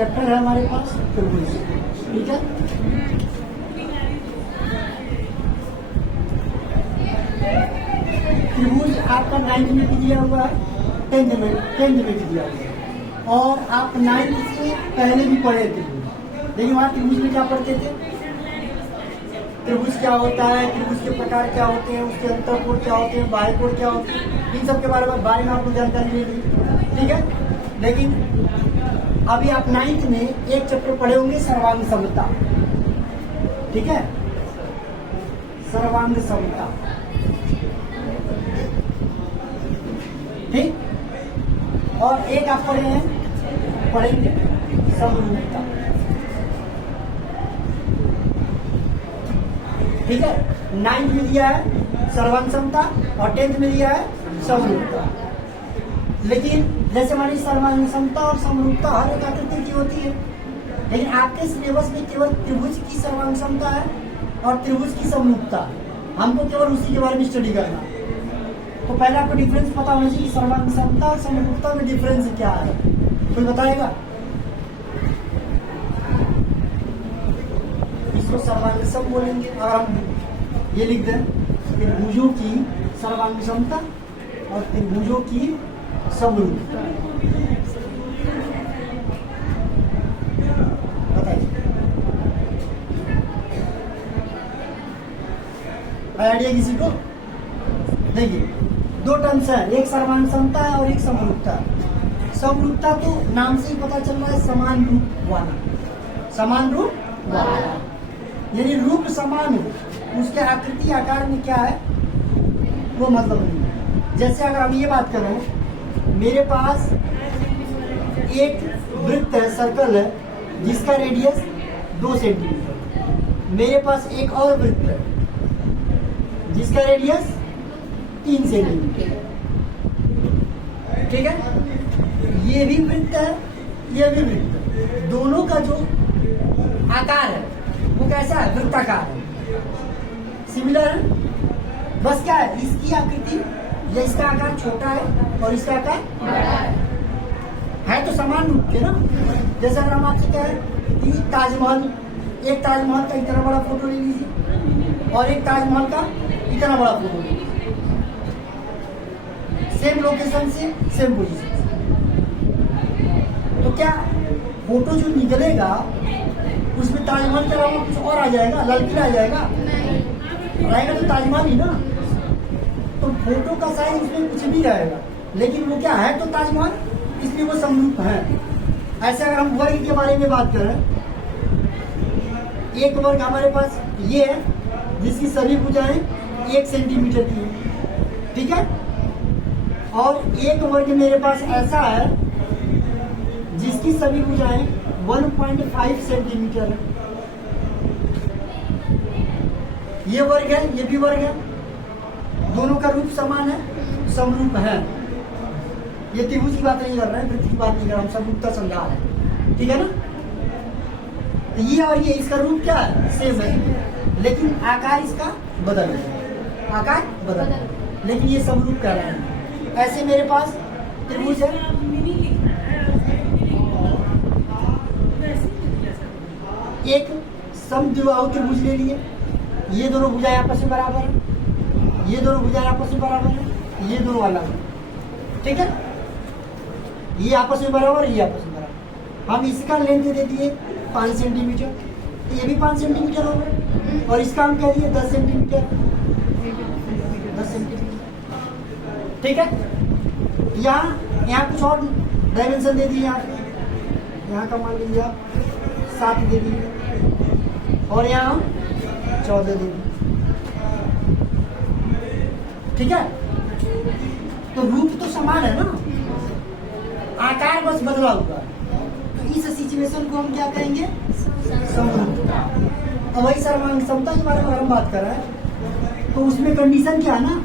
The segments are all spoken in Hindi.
चैप्टर है हमारे पास त्रिभुज, ठीक है। त्रिभुज आपका 9th में भी दिया हुआ है, 10th में भी दिया हुआ है, और आप 9th से पहले भी पढ़े त्रिभुज। लेकिन वहाँ त्रिभुज में क्या पढ़ते थे, त्रिभुज क्या होता है, त्रिभुज के प्रकार क्या होते हैं, उसके अंतःकोण क्या होते हैं, बाह्यकोण क्या होते हैं, इन सब के बारे में आपको जानकारी लेनी, ठीक है। लेकिन अभी आप 9th में एक चैप्टर पढ़े होंगे, सर्वांग समता, ठीक है, सर्वांग समता, ठीक। और एक आप पढ़ेंगे समरूपता, ठीक है। 9th में दिया है सर्वांग समता और 10th में दिया है समरूपता। लेकिन जैसे हमारी सर्वांग समता और समरूपता हर एक आकृति की होती है, लेकिन आपके सिलेबस में केवल त्रिभुज की सर्वांग समता है और त्रिभुज की समरूपता। हमको केवल उसी के बारे में स्टडी करना। तो पहले आपको डिफरेंस पता होना चाहिए कि सर्वांग समता और समरूपता में डिफरेंस क्या है, कोई बताएगा? इसको सर्वांग सम बोलेंगे। और हम ये लिख दें त्रिभुजों की सर्वांग समता और त्रिभुजों की समरूपता। बताइए, आइडिया किसी को? देखिए, दो टर्म्स है, एक सर्वांग समता है और एक समरूपता। समरूपता तो नाम से ही पता चल रहा है, समान रूप वाला, समान रूप वाला, यानी रूप समान हो, उसके आकृति आकार में क्या है वो मतलब नहीं है। जैसे अगर हम ये बात करें, मेरे पास एक वृत्त है, सर्कल है, जिसका रेडियस 2 सेंटीमीटर। मेरे पास एक और वृत्त है जिसका रेडियस 3 सेंटीमीटर, ठीक है। ये भी वृत्त है, ये भी वृत्त है, दोनों का जो आकार है वो कैसा है, वृत्ताकार है, सिमिलर है। बस क्या है, इसकी आकृति या इसका आकार छोटा है और इसका आकार बड़ा है तो समान रूप के ना। जैसे अगर हम आपसे कहें कि ताजमहल, एक ताजमहल का इतना बड़ा फोटो ले लीजिए और एक ताजमहल का इतना बड़ा फोटो ले लीजिए, सेम लोकेशन से सेम पोजीशन से, तो क्या फोटो जो निकलेगा उसमें ताजमहल के अलावा कुछ और आ जाएगा, लाल किला आ जाएगा, रहेगा तो ताजमहल ही ना। तो फोटो का साइज उसमें कुछ भी रहेगा, लेकिन वो क्या है तो ताजमहल, इसलिए वो समरूप है। ऐसे अगर हम वर्ग के बारे में बात करें, एक वर्ग हमारे पास ये है जिसकी सभी भुजाएं 1 सेंटीमीटर की है, ठीक है। और एक वर्ग मेरे पास ऐसा है जिसकी सभी भुजाएं 1.5 सेंटीमीटर है। ये वर्ग है, ये भी वर्ग है, दोनों का रूप समान है, समरूप है। ये त्रिभुज की बात नहीं कर रहे हैं, वृत्त की बात नहीं कर रहे, हम समरूपता समझा रहे हैं, ठीक है ना। तो ये और ये इसका रूप क्या है, सेम है, लेकिन आकार इसका बदल है, आकार बदल है, लेकिन ये समरूप कह रहे हैं। ऐसे मेरे पास त्रिभुज है, एक समद्विबाहु त्रिभुज ले लिए, ये दोनों भुजाएं आपस में बराबर है, ये दोनों भुजाएं आपस में बराबर है, ये दोनों अलग है, ठीक है। ये आपस में बराबर, ये आपस में बराबर। हम इसका लेंथ दे दिए 5 सेंटीमीटर, ये भी 5 सेंटीमीटर हो गए, और इसका हम कह दिए 10 सेंटीमीटर, 10 सेंटीमीटर, ठीक है। यहाँ कुछ और डायमेंशन दे दिए, यहाँ का मान लीजिए आप 7 दे दिए और यहाँ 14 दे दिए, ठीक है। तो रूप तो समान है ना, आकार बस बदला हुआ है। तो इस सिचुएशन को हम क्या कहेंगे, समरूपता। अब वही सर्वांग समता के बारे में हम बात कर रहे हैं, तो उसमें कंडीशन क्या है ना,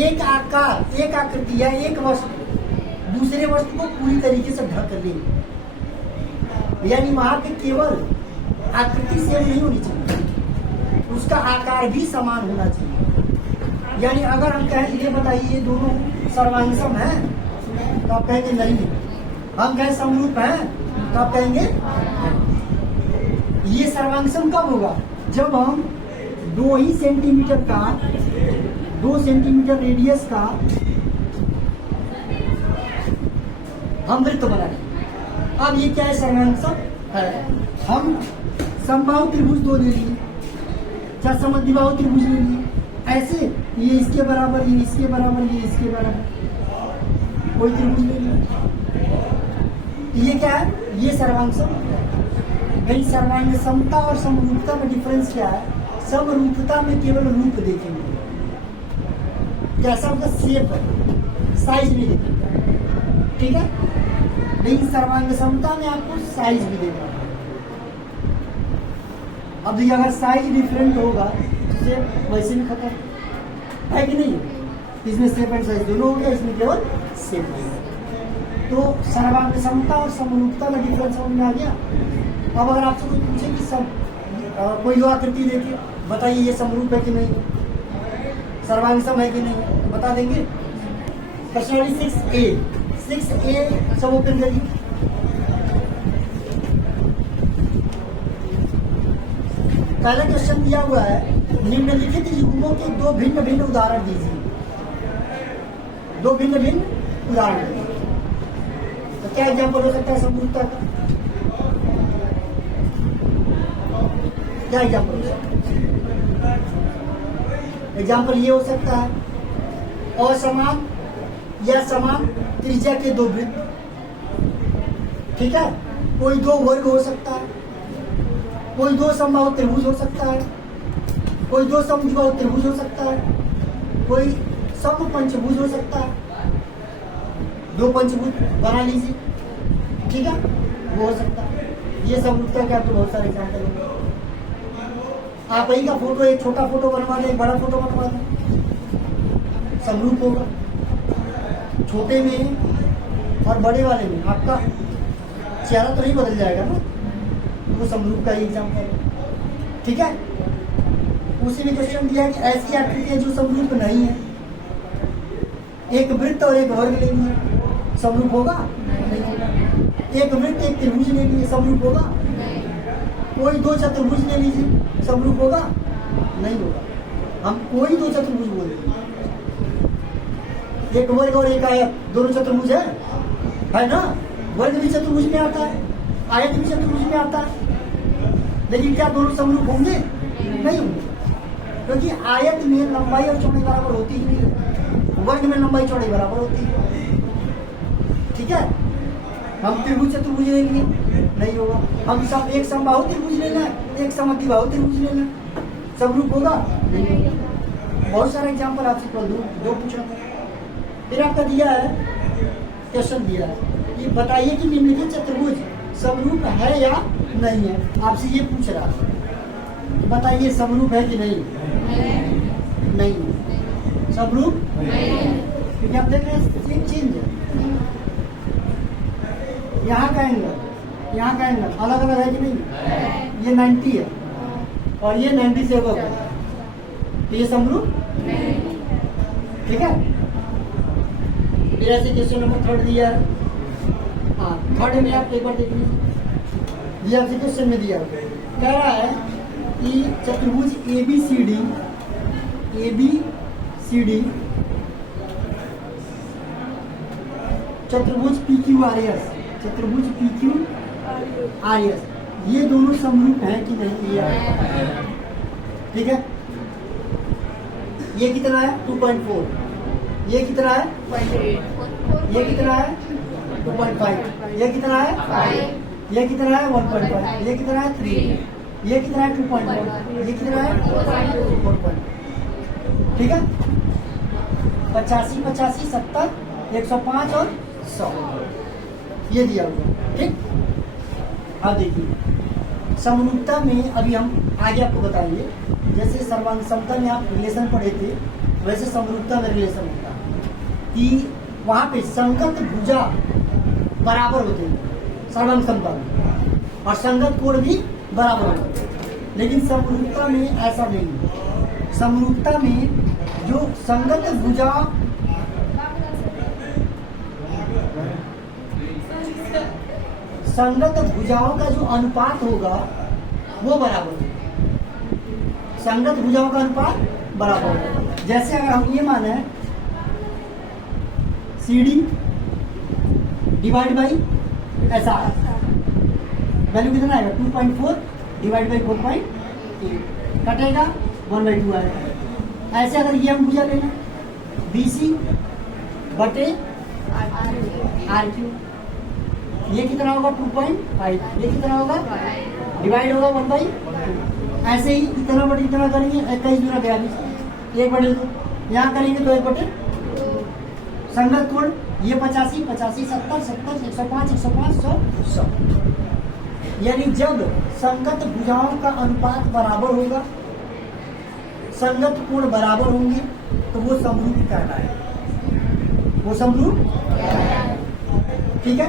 एक आकार, एक आकृति या एक वस्तु दूसरे वस्तु को पूरी तरीके से ढक ले, यानी वहां पे केवल आकृति सेम नहीं होनी चाहिए, उसका आकार भी समान होना चाहिए। यानी अगर हम कहें ये बताइए ये दोनों सर्वांग सम है, तो आप कहेंगे नहीं। हम कहें समरूप है, तो आप कहेंगे ये सर्वांग सम कब होगा? जब हम 2 ही सेंटीमीटर का 2 सेंटीमीटर रेडियस का हम वृत्त बनाए। अब ये क्या है? सर्वांग सम है। हम समबाहु त्रिभुज 2 ले लिए, चाहे समद्विबाहु त्रिभुज ले लिए, ऐसे ये इसके बराबर, ये इसके बराबर, ये इसके बराबर कोई त्रिभुज ले लिया। ये क्या है? ये सर्वांग सम है। भाई सर्वांग समता और समरूपता में डिफरेंस क्या है? समरूपता में केवल रूप देखेंगे, कैसा उसका शेप है, साइज नहीं देखेंगे, ठीक है? लेकिन सर्वांग समता में आपको साइज भी देखना है। अब ये अगर साइज डिफरेंट होगा तो शेप वैसे भी खत्म है कि नहीं? इसमें शेप एंड साइज दोनों हो गया, इसमें केवल शेप है। तो सर्वांग समता और समरूपता में डिफरेंस समझ में आ गया। अब अगर आपसे कोई पूछे कि कोई दो आकृति देखिए, बताइए ये समरूप है कि नहीं, सर्वांग सम है कि नहीं, तो बता देंगे। क्वेश्चन 6A सब ओपन करिए। पहला क्वेश्चन दिया हुआ है, निम्नलिखित युग्मों के 2 भिन्न भिन्न उदाहरण दीजिए। 2 भिन्न भिन्न उदाहरण दीजिए। तो क्या एग्जाम्पल हो सकता है समरूपता का? क्या एग्जाम्पल हो सकता है? एग्जाम्पल ये हो सकता है असमान या समान त्रिज्या के 2 वृत्त, ठीक है? कोई 2 वर्ग हो सकता है, कोई 2 समबाहु त्रिभुज हो सकता है, कोई 2 समद्विबाहु त्रिभुज हो सकता है, कोई समपंचभुज हो सकता है। 2 पंचभुज बना लीजिए, ठीक है? वो हो सकता है। ये समरूपता के आपको बहुत सारे एग्जाम्पल होंगे। आप वही का फोटो, एक छोटा फोटो बनवा दें, एक बड़ा फोटो बनवा दें, समरूप होगा। छोटे में और बड़े वाले में आपका चेहरा तो नहीं बदल जाएगा ना, वो समरूप का ही एग्जाम्पल है, ठीक है? उसी में क्वेश्चन दिया है कि ऐसी आकृतियां जो समरूप नहीं है, एक वृत्त और एक वर्ग ले लिए, समरूप होगा? नहीं होगा। एक वृत्त एक त्रिभुज ले लिए, समरूप होगा? कोई 2 चतुर्भुज ले लीजिए, समरूप होगा? नहीं होगा। हम कोई 2 चतुर्भुज बोल देंगे, एक वर्ग और एक आयत, दोनों चतुर्भुज है ना? वर्ग भी चतुर्भुज में आता है, आयत भी चतुर्भुज में आता है, लेकिन क्या दोनों समरूप होंगे? नहीं होंगे, क्योंकि आयत में लंबाई और चौड़ाई बराबर होती ही नहीं, वर्ग में लंबाई चौड़ाई बराबर होती है, ठीक है? हम त्रिभुज चतुर्भुज ले लिए, नहीं होगा। हम सब एक समबाहु त्रिभुज लेना है, एक समद्विबाहु त्रिभुज लेना है, समरूप होगा? नहीं होगा। बहुत सारे एग्जाम्पल आपसे कर दूं, जो पूछना। फिर आपका दिया है क्वेश्चन दिया है कि बताइए कि निम्नलिखित चतुर्भुज समरूप है या नहीं है। आपसे ये पूछ रहा है, बताइए समरूप है कि नहीं? नहीं समरूप, क्योंकि आप देख रहे हैं एक चेंज है, यहाँ का एंगल, यहाँ का एंगल अलग अलग है कि नहीं? ये 90 है और ये 90 से अबव है, तो ये समरूप, ठीक है? फिर ऐसे क्वेश्चन नंबर 3 दिया है। हाँ, 3 में आप एक बार देख लीजिए। ये आपसे क्वेश्चन में दिया कह रहा है कि चतुर्भुज ABCD चतुर्भुज PQRS, चतुर्भुज PQRS, ये दोनों समरूप हैं कि नहीं? ठीक है? ये कितना है? 2.4, ये कितना है? 0.8, ये कितना है? 2.5, ये कितना है? 5, ये कितना है? 1.5, ये कितना है? 3, ये कितना है? 2.1, ये कितना है? 4. ठीक है? 85, 85, 70, 105 और 100, ये दिया हुआ। ठीक, अब देखिए समरूपता में अभी हम आगे आपको बताएंगे। जैसे सर्वांग समता में आप रिलेशन पढ़े थे, वैसे समरूपता में रिलेशन होता है कि वहां पे संगत भुजा बराबर होते हैं सर्वांग समता में, और संगत कोण भी बराबर होते हैं। लेकिन समरूपता में ऐसा नहीं है। समरूपता में जो संगत भुजा संगत भुजाओं का जो अनुपात होगा वो बराबर होगा। संगत भुजाओं का अनुपात बराबर होगा। जैसे अगर हम ये माने CD divide by SR, value कितना आएगा 2.4 डिवाइड बाई 4.8, कटेगा 1/2 आएगा। ऐसे अगर ये हम भुजा लेना BC बटे RQ, ये कितना होगा 2.5, ये कितना होगा डिवाइड होगा 1/2। ऐसे ही इतना बटे इतना करेंगे 21 दूना 42, 1/2 यहाँ करेंगे तो 1/2। संगत कोण ये 85, 85, 70, 70, 105, 105, 100, 100। यानी जब संगत भुजाओं का अनुपात बराबर होगा, संगत कोण बराबर होंगे तो वो समरूप कहलाएगा, वो समरूप। ठीक है।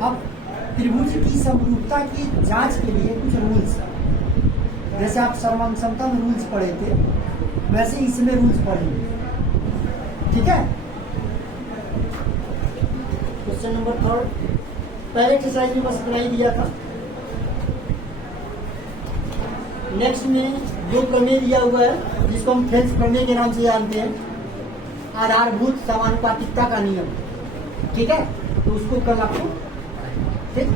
अब त्रिभुज की समरूपता की जांच के लिए कुछ रूल्स, जैसे आप सर्वांग समता में रूल्स पढ़े थे वैसे इसमें रूल्स पढ़ेंगे। ठीक है। क्वेश्चन नंबर 3, पहले एक्सरसाइज में बस इतना ही दिया था। नेक्स्ट में जो प्रमेय दिया हुआ है जिसको हम फेल्स प्रमेय के नाम से जानते हैं, आधारभूत समानुपातिकता का नियम। ठीक है, तो उसको कल आपको ठीक